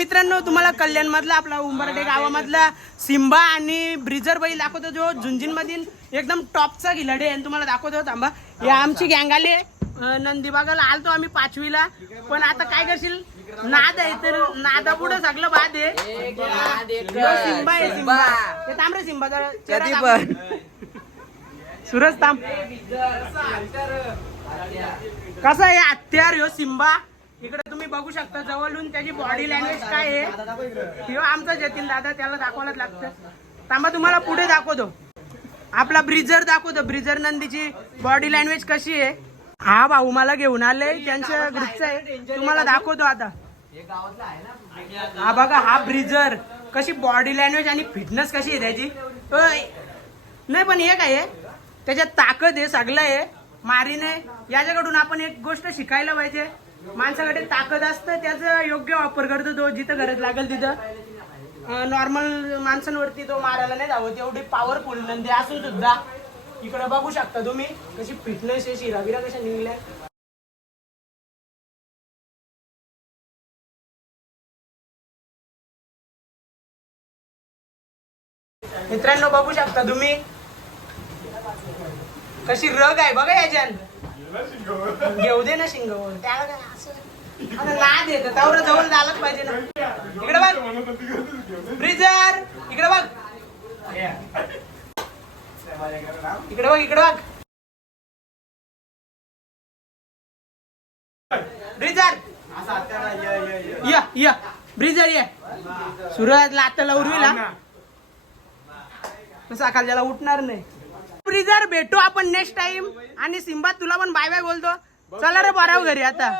मित्रांनो तुम्हाला कल्याण मधला आपला उंबरडे गावामधला सिम्बा आणि ब्रिजर बैल दाखवतो जो झुंझुन मधील एकदम टॉपचा खिलाडी आहे. तुम्हाला दाखवतो थांबा. या आमची गँग आली नंदीबागाला आलतो आम्ही 5वीला. पण आता काय करशील नाद आहे तर नादा पुढे सगळं बाद आहे. सिम्बा आहे सिम्बा ते तांबरे सिम्बाचा चेहरा सुरज तांब कसा आहे हत्यार ह्यो सिम्बा. इकडे तुम्ही बघू शकता जवळून त्याची बॉडी लँग्वेज काय आहे. ह्यो आमचा जतीन दादा त्याला दाखवायलाच लागतं. थांबा तुम्हाला पुढे दाखवतो. आपला ब्रिजर दाखवतो. ब्रिजर नंदीची बॉडी लँग्वेज कशी आहे. हा भाऊ मला घेऊन आले त्यांच्या ग्रुपचा आहे. तुम्हाला दाखवतो आता. हा बघा हा ब्रिजर कशी बॉडी लँग्वेज आणि फिटनेस कशी आहे त्याची. नाही पण हे काय आहे त्याच्यात ताकद आहे सगळं आहे. मारीने याच्याकडून आपण एक गोष्ट शिकायला पाहिजे. माणसाकडे ताकद असतं त्याचा योग्य वापर करतो तो. जिथं गरज लागेल तिथं नॉर्मल माणसांवरती तो मारायला नाही धावत. एवढी पॉवरफुल नंदी असून सुद्धा इकडे बघू शकता तुम्ही कशी फिटनेस आहे. शिराबिरा कशा निघल्या. मित्रांनो बघू शकता तुम्ही कशी रग आहे बघा याच्यात. घेऊ दे ना शिंगवर त्याला काय असं आता नाद येत त्यावर जवळ झालंच पाहिजे ना. इकडे बघ ब्रिजर इकडे बघ इकडे बघ इकडे बघ ब्रिजर या या ब्रिजर या सुरतला आता उर्वीला सकाळ त्याला उठणार नाही. ब्रिजर भेटू आपण नेक्स्ट टाइम. आणि सिम्बा तुला पण बाय बाय बोलतो. चला रे बराव घरी आता.